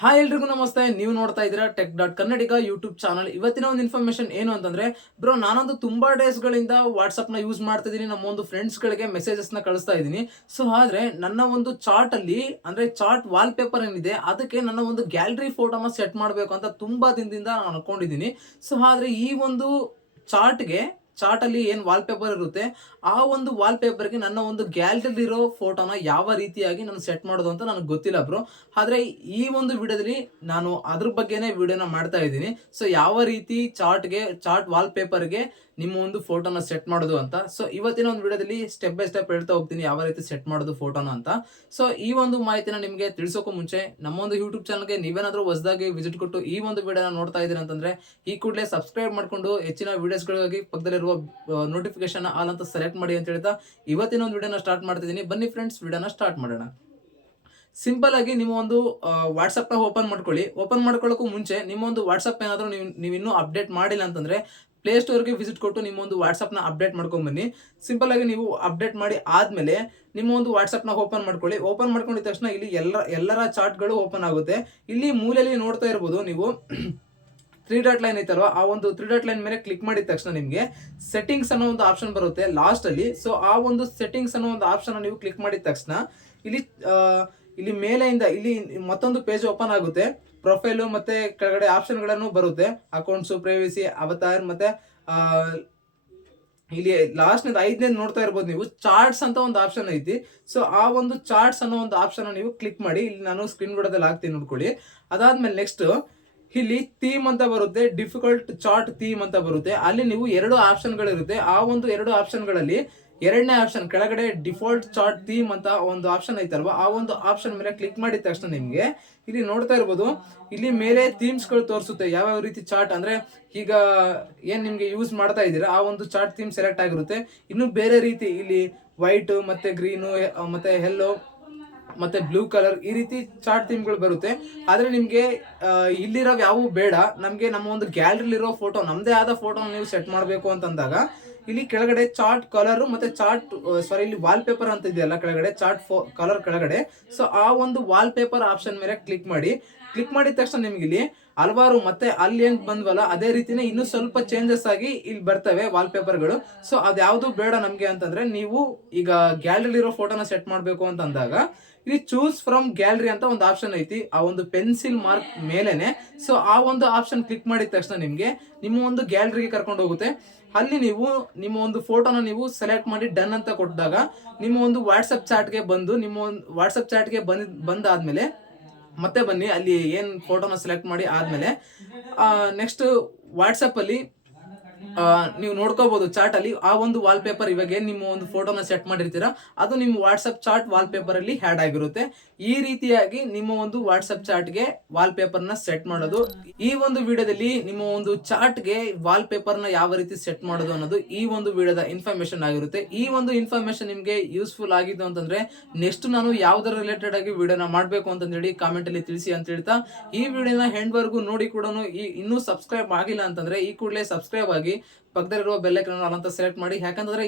Hi ಎಲ್ರಿಗೂ ನಮಸ್ತೆ. ನೀವು ನೋಡ್ತಾ ಇದ್ದೀರಾ ಟೆಕ್ ಡಾಟ್ ಕನ್ನಡಿಗ ಯೂಟ್ಯೂಬ್ ಚಾನಲ್. ಇವತ್ತಿನ ಒಂದು ಇನ್ಫಾರ್ಮೇಶನ್ ಏನು ಅಂತಂದ್ರೆ, ಬ್ರೋ ನಾನೊಂದು ತುಂಬಾ ಡೇಸ್ ಗಳಿಂದ ವಾಟ್ಸ್ಆಪ್ ನ ಯೂಸ್ ಮಾಡ್ತಾ ಇದ್ದೀನಿ. ನಮ್ಮ ಒಂದು ಫ್ರೆಂಡ್ಸ್ ಗಳಿಗೆ ಮೆಸೇಜಸ್ ನ ಕಳಿಸ್ತಾ ಇದ್ದೀನಿ. ಸೊ ಆದ್ರೆ ನನ್ನ ಒಂದು ಚಾರ್ಟ್ ಅಲ್ಲಿ ಅಂದ್ರೆ ಚಾರ್ಟ್ ವಾಲ್ ಪೇಪರ್ ಏನಿದೆ ಅದಕ್ಕೆ ನನ್ನ ಒಂದು ಗ್ಯಾಲರಿ ಫೋಟೋನ ಸೆಟ್ ಮಾಡಬೇಕು ಅಂತ ತುಂಬಾ ದಿನದಿಂದ ನಾನು ಅನ್ಕೊಂಡಿದ್ದೀನಿ. ಸೊ ಆದ್ರೆ ಈ ಒಂದು ಚಾರ್ಟ್ಗೆ ಚಾರ್ಟ್ ಅಲ್ಲಿ ಏನ್ ವಾಲ್ ಪೇಪರ್ ಇರುತ್ತೆ ಆ ಒಂದು ವಾಲ್ ಪೇಪರ್ಗೆ ನನ್ನ ಒಂದು ಗ್ಯಾಲರಿ ಇರೋ ಫೋಟೋನ ಯಾವ ರೀತಿಯಾಗಿ ನಾನು ಸೆಟ್ ಮಾಡೋದು ಅಂತ ನನಗೆ ಗೊತ್ತಿಲ್ಲ ಬ್ರೋ. ಆದ್ರೆ ಈ ಒಂದು ವಿಡಿಯೋದಲ್ಲಿ ನಾನು ಅದ್ರ ಬಗ್ಗೆನೇ ವಿಡಿಯೋನ ಮಾಡ್ತಾ ಇದ್ದೀನಿ. ಸೊ ಯಾವ ರೀತಿ ಚಾರ್ಟ್ ವಾಲ್ ಪೇಪರ್ಗೆ ನಿಮ್ಮ ಒಂದು ಫೋಟೋನ ಸೆಟ್ ಮಾಡೋದು ಅಂತ. ಸೊ ಇವತ್ತಿನ ಒಂದು ವಿಡಿಯೋದಲ್ಲಿ ಸ್ಟೆಪ್ ಬೈ ಸ್ಟೆಪ್ ಹೇಳ್ತಾ ಹೋಗ್ತೀನಿ ಯಾವ ರೀತಿ ಸೆಟ್ ಮಾಡೋದು ಫೋಟೋನ ಅಂತ. ಸೊ ಈ ಒಂದು ಮಾಹಿತಿನ ನಿಮಗೆ ತಿಳಿಸೋಕ್ಕೂ ಮುಂಚೆ ನಮ್ಮ ಒಂದು ಯೂಟ್ಯೂಬ್ ಚಾನಲ್ಗೆ ನೀವೇನಾದ್ರೂ ಹೊಸದಾಗಿ ವಿಸಿಟ್ ಕೊಟ್ಟು ಈ ಒಂದು ವಿಡಿಯೋನ ನೋಡ್ತಾ ಇದ್ದೀರಾ ಅಂತಂದ್ರೆ ಈ ಕೂಡಲೇ ಸಬ್ಸ್ಕ್ರೈಬ್ ಮಾಡ್ಕೊಂಡು ಹೆಚ್ಚಿನ ವಿಡಿಯೋಸ್ಗಳಿಗಾಗಿ ಪಕ್ಕದಲ್ಲಿರುವ ನೋಟಿಫಿಕೇಶನ್ ಆಲ್ ಅಂತ ಸೆಲೆಕ್ಟ್ ಮಾಡಿ ಅಂತ ಹೇಳ್ತಾ ಇವತ್ತಿನ ಒಂದು ವಿಡಿಯೋನ ಸ್ಟಾರ್ಟ್ ಮಾಡ್ತಿದ್ದೀನಿ. ಬನ್ನಿ ಫ್ರೆಂಡ್ಸ್, ವಿಡಿಯೋನ ಸ್ಟಾರ್ಟ್ ಮಾಡೋಣ. ಸಿಂಪಲ್ ಆಗಿ ನಿಮ್ಮ ಒಂದು ವಾಟ್ಸಪ್ ನ ಓಪನ್ ಮಾಡ್ಕೊಳ್ಳಿ. ಓಪನ್ ಮಾಡ್ಕೊಳ್ಳೋಕ್ಕೂ ಮುಂಚೆ ನಿಮ್ಮ ಒಂದು ವಾಟ್ಸಪ್ ಏನಾದರೂ ನೀವು ಇನ್ನೂ ಅಪ್ಡೇಟ್ ಮಾಡಿಲ್ಲ ಅಂತಂದ್ರೆ ಪ್ಲೇ ಸ್ಟೋರ್ಗೆ ವಿಸಿಟ್ ಕೊಟ್ಟು ನಿಮ್ಮ ಒಂದು ವಾಟ್ಸಪ್ ನ ಅಪ್ಡೇಟ್ ಮಾಡ್ಕೊಂಡ್ ಬನ್ನಿ. ಸಿಂಪಲ್ ಆಗಿ ನೀವು ಅಪ್ಡೇಟ್ ಮಾಡಿ ಆದ್ಮೇಲೆ ನಿಮ್ಮ ಒಂದು ವಾಟ್ಸಪ್ ನ ಓಪನ್ ಮಾಡ್ಕೊಳ್ಳಿ. ಓಪನ್ ಮಾಡ್ಕೊಂಡಿದ ತಕ್ಷಣ ಇಲ್ಲಿ ಎಲ್ಲರ ಚಾರ್ಟ್ಗಳು ಓಪನ್ ಆಗುತ್ತೆ. ಇಲ್ಲಿ ಮೂಲೆಯಲ್ಲಿ ನೋಡ್ತಾ ಇರ್ಬೋದು ನೀವು ತ್ರೀ ಡಾಟ್ ಲೈನ್ ಐತಲ್ವಾ, ಆ ಒಂದು ತ್ರೀ ಡಾಟ್ ಲೈನ್ ಮೇಲೆ ಕ್ಲಿಕ್ ಮಾಡಿದ ತಕ್ಷಣ ನಿಮಗೆ ಸೆಟ್ಟಿಂಗ್ಸ್ ಅನ್ನೋ ಒಂದು ಆಪ್ಷನ್ ಬರುತ್ತೆ ಲಾಸ್ಟ್ ಅಲ್ಲಿ. ಸೊ ಆ ಒಂದು ಸೆಟ್ಟಿಂಗ್ಸ್ ಅನ್ನೋ ಒಂದು ಆಪ್ಷನ್ ನೀವು ಕ್ಲಿಕ್ ಮಾಡಿದ ತಕ್ಷಣ ಇಲ್ಲಿ ಇಲ್ಲಿ ಮೇಲೆಯಿಂದ ಇಲ್ಲಿ ಮತ್ತೊಂದು ಪೇಜ್ ಓಪನ್ ಆಗುತ್ತೆ. ಪ್ರೊಫೈಲು ಮತ್ತೆ ಕೆಳಗಡೆ ಆಪ್ಷನ್ ಗಳನ್ನು ಬರುತ್ತೆ. ಅಕೌಂಟ್ಸ್, ಪ್ರೈವಸಿ, ಅವತಾರ್ ಮತ್ತೆ ಇಲ್ಲಿ ಲಾಸ್ಟ್ ಐದನೇ ನೋಡ್ತಾ ಇರ್ಬೋದು ನೀವು ಚಾರ್ಟ್ಸ್ ಅಂತ ಒಂದು ಆಪ್ಷನ್ ಐತಿ. ಸೊ ಆ ಒಂದು ಚಾರ್ಟ್ಸ್ ಅನ್ನೋ ಒಂದು ಆಪ್ಷನ್ ನೀವು ಕ್ಲಿಕ್ ಮಾಡಿ. ಇಲ್ಲಿ ನಾನು ಸ್ಕ್ರೀನ್ ಬಿಡೋದಲ್ಲಿ ಹಾಕ್ತೀನಿ ನೋಡ್ಕೊಳ್ಳಿ. ಅದಾದ್ಮೇಲೆ ನೆಕ್ಸ್ಟ್ ಇಲ್ಲಿ ಥೀಮ್ ಅಂತ ಬರುತ್ತೆ, ಡಿಫಿಕಲ್ಟ್ ಚಾರ್ಟ್ ಥೀಮ್ ಅಂತ ಬರುತ್ತೆ. ಅಲ್ಲಿ ನೀವು ಎರಡು ಆಪ್ಷನ್ ಗಳಿರುತ್ತೆ. ಆ ಒಂದು ಎರಡು ಆಪ್ಷನ್ ಗಳಲ್ಲಿ ಎರಡನೇ ಆಪ್ಷನ್ ಕೆಳಗಡೆ ಡಿಫಾಲ್ಟ್ ಚಾರ್ಟ್ ಥೀಮ್ ಅಂತ ಒಂದು ಆಪ್ಷನ್ ಐತಲ್ವಾ, ಆ ಒಂದು ಆಪ್ಷನ್ ಮೇಲೆ ಕ್ಲಿಕ್ ಮಾಡಿದ ತಕ್ಷಣ ನಿಮ್ಗೆ ಇಲ್ಲಿ ನೋಡ್ತಾ ಇರ್ಬೋದು ಇಲ್ಲಿ ಮೇಲೆ ಥೀಮ್ಸ್ ಗಳು ತೋರಿಸುತ್ತೆ. ಯಾವ ರೀತಿ ಚಾರ್ಟ್ ಅಂದ್ರೆ ಈಗ ಏನ್ ನಿಮ್ಗೆ ಯೂಸ್ ಮಾಡ್ತಾ ಇದ್ದೀರಾ ಆ ಒಂದು ಚಾರ್ಟ್ ಥೀಮ್ ಸೆಲೆಕ್ಟ್ ಆಗಿರುತ್ತೆ. ಇನ್ನು ಬೇರೆ ರೀತಿ ಇಲ್ಲಿ ವೈಟ್ ಮತ್ತೆ ಗ್ರೀನು ಮತ್ತೆ ಯೆಲ್ಲೋ ಮತ್ತೆ ಬ್ಲೂ ಕಲರ್ ಈ ರೀತಿ ಚಾರ್ಟ್ ಥೀಮ್ಗಳು ಬರುತ್ತೆ. ಆದ್ರೆ ನಿಮ್ಗೆ ಇಲ್ಲಿರೋ ಯಾವು ಬೇಡ, ನಮ್ಗೆ ನಮ್ಮ ಒಂದು ಗ್ಯಾಲರಿಲಿರೋ ಫೋಟೋ ನಮ್ದೇ ಆದ ಫೋಟೋ ನೀವು ಸೆಟ್ ಮಾಡಬೇಕು ಅಂತಂದಾಗ ಇಲ್ಲಿ ಕೆಳಗಡೆ ಚಾರ್ಟ್ ಕಲರ್ ಮತ್ತೆ ಇಲ್ಲಿ ವಾಲ್ ಪೇಪರ್ ಅಂತ ಇದೆಯಲ್ಲ ಕೆಳಗಡೆ ಚಾರ್ಟ್ ಕಲರ್ ಕೆಳಗಡೆ. ಸೊ ಆ ಒಂದು ವಾಲ್ ಪೇಪರ್ ಆಪ್ಷನ್ ಮೇಲೆ ಕ್ಲಿಕ್ ಮಾಡಿ. ಕ್ಲಿಕ್ ಮಾಡಿದ ತಕ್ಷಣ ನಿಮ್ಗೆ ಇಲ್ಲಿ ಹಲವಾರು ಮತ್ತೆ ಅಲ್ಲಿ ಏನ್ ಬಂದ್ವಲ್ಲ ಅದೇ ರೀತಿನೇ ಇನ್ನು ಸ್ವಲ್ಪ ಚೇಂಜಸ್ ಆಗಿ ಇಲ್ಲಿ ಬರ್ತವೆ ವಾಲ್ ಪೇಪರ್ಗಳು. ಸೊ ಅದ್ಯಾವುದು ಬೇಡ ನಮ್ಗೆ ಅಂತಂದ್ರೆ ನೀವು ಈಗ ಗ್ಯಾಲರಿಲಿರೋ ಫೋಟೋನ ಸೆಟ್ ಮಾಡಬೇಕು ಅಂತ ಅಂದಾಗ ಇಲ್ಲಿ ಚೂಸ್ ಫ್ರಮ್ ಗ್ಯಾಲರಿ ಅಂತ ಒಂದು ಆಪ್ಷನ್ ಐತಿ, ಆ ಒಂದು ಪೆನ್ಸಿಲ್ ಮಾರ್ಕ್ ಮೇಲೆನೆ. ಸೊ ಆ ಒಂದು ಆಪ್ಷನ್ ಕ್ಲಿಕ್ ಮಾಡಿದ ತಕ್ಷಣ ನಿಮ್ಗೆ ನಿಮ್ಮ ಒಂದು ಗ್ಯಾಲರಿಗೆ ಕರ್ಕೊಂಡು ಹೋಗುತ್ತೆ. ಅಲ್ಲಿ ನೀವು ನಿಮ್ಮ ಒಂದು ಫೋಟೋನ ನೀವು ಸೆಲೆಕ್ಟ್ ಮಾಡಿ ಡನ್ ಅಂತ ಕೊಟ್ಟಾಗ ನಿಮ್ಮ ಒಂದು ವಾಟ್ಸಪ್ ಚಾಟ್ಗೆ ಬಂದು ನಿಮ್ಮ ಒಂದು ವಾಟ್ಸಪ್ ಚಾಟ್ಗೆ ಬಂದಾದ್ಮೇಲೆ ಮತ್ತೆ ಬನ್ನಿ ಅಲ್ಲಿ ಏನ್ ಫೋಟೋನ ಸೆಲೆಕ್ಟ್ ಮಾಡಿ ಆದ್ಮೇಲೆ ನೆಕ್ಸ್ಟ್ ವಾಟ್ಸಪ್ ಅಲ್ಲಿ ನೀವು ನೋಡ್ಕೋಬಹುದು ಚಾರ್ಟ್ ಅಲ್ಲಿ ಆ ಒಂದು ವಾಲ್ ಪೇಪರ್ ಇವಾಗ ಏನ್ ನಿಮ್ಮ ಒಂದು ಫೋಟೋನ ಸೆಟ್ ಮಾಡಿರ್ತೀರಾ ಅದು ನಿಮ್ಮ ವಾಟ್ಸಪ್ ಚಾರ್ಟ್ ವಾಲ್ ಪೇಪರ್ ಅಲ್ಲಿ ಹ್ಯಾಡ್ ಆಗಿರುತ್ತೆ. ಈ ರೀತಿಯಾಗಿ ನಿಮ್ಮ ಒಂದು ವಾಟ್ಸಪ್ ಚಾರ್ಟ್ ಗೆ ವಾಲ್ ಪೇಪರ್ ನ ಸೆಟ್ ಮಾಡೋದು. ಈ ಒಂದು ವಿಡಿಯೋದಲ್ಲಿ ನಿಮ್ಮ ಒಂದು ಚಾರ್ಟ್ ಗೆ ವಾಲ್ ಪೇಪರ್ ನ ಯಾವ ರೀತಿ ಸೆಟ್ ಮಾಡೋದು ಅನ್ನೋದು ಈ ಒಂದು ವಿಡಿಯೋದ ಇನ್ಫಾರ್ಮೇಶನ್ ಆಗಿರುತ್ತೆ. ಈ ಒಂದು ಇನ್ಫಾರ್ಮೇಶನ್ ನಿಮ್ಗೆ ಯೂಸ್ಫುಲ್ ಆಗಿದ್ದು ಅಂತಂದ್ರೆ ನೆಕ್ಸ್ಟ್ ನಾನು ಯಾವ್ದರ ರಿಲೇಟೆಡ್ ಆಗಿ ವಿಡಿಯೋನ ಮಾಡ್ಬೇಕು ಅಂತ ಹೇಳಿ ಕಾಮೆಂಟ್ ಅಲ್ಲಿ ತಿಳಿಸಿ ಅಂತ ಹೇಳ್ತಾ ಈ ವಿಡಿಯೋನ ಹೆಂಡ್ ವರ್ಗು ನೋಡಿ ಕೂಡ ಇನ್ನೂ ಸಬ್ಸ್ಕ್ರೈಬ್ ಆಗಿಲ್ಲ ಅಂತಂದ್ರೆ ಈ ಕೂಡಲೇ ಸಬ್ಸ್ಕ್ರೈಬ್ ಆಗಿ ಪಕ್ಕದಲ್ಲಿರುವ ಬೆಲ್ ಐಕಾನ್ ಅಂತ ಸೆಲೆಕ್ಟ್ ಮಾಡಿ. ಯಾಕಂತಂದ್ರೆ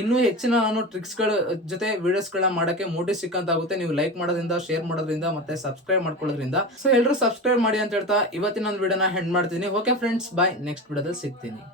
ಇನ್ನೂ ಹೆಚ್ಚಿನ ನಾನು ಟ್ರಿಕ್ಸ್ ಗಳ ಜೊತೆ ವಿಡಿಯೋಸ್ ಗಳನ್ನ ಮಾಡಕ್ಕೆ ಮೋಟಿವ್ ಸಿಕ್ಕಂತಾಗುತ್ತೆ ನೀವು ಲೈಕ್ ಮಾಡೋದ್ರಿಂದ, ಶೇರ್ ಮಾಡೋದ್ರಿಂದ ಮತ್ತೆ ಸಬ್ಸ್ಕ್ರೈಬ್ ಮಾಡ್ಕೊಳ್ಳೋದ್ರಿಂದ. ಸೊ ಎಲ್ಲರೂ ಸಬ್ಸ್ಕ್ರೈಬ್ ಮಾಡಿ ಅಂತ ಹೇಳ್ತಾ ಇವತ್ತಿನ ಒಂದು ವಿಡಿಯೋನ ಹೆಂಡ್ ಮಾಡ್ತೀನಿ. ಓಕೆ ಫ್ರೆಂಡ್ಸ್, ಬಾಯ್. ನೆಕ್ಸ್ಟ್ ವಿಡಿಯೋದಲ್ಲಿ ಸಿಗ್ತೀನಿ.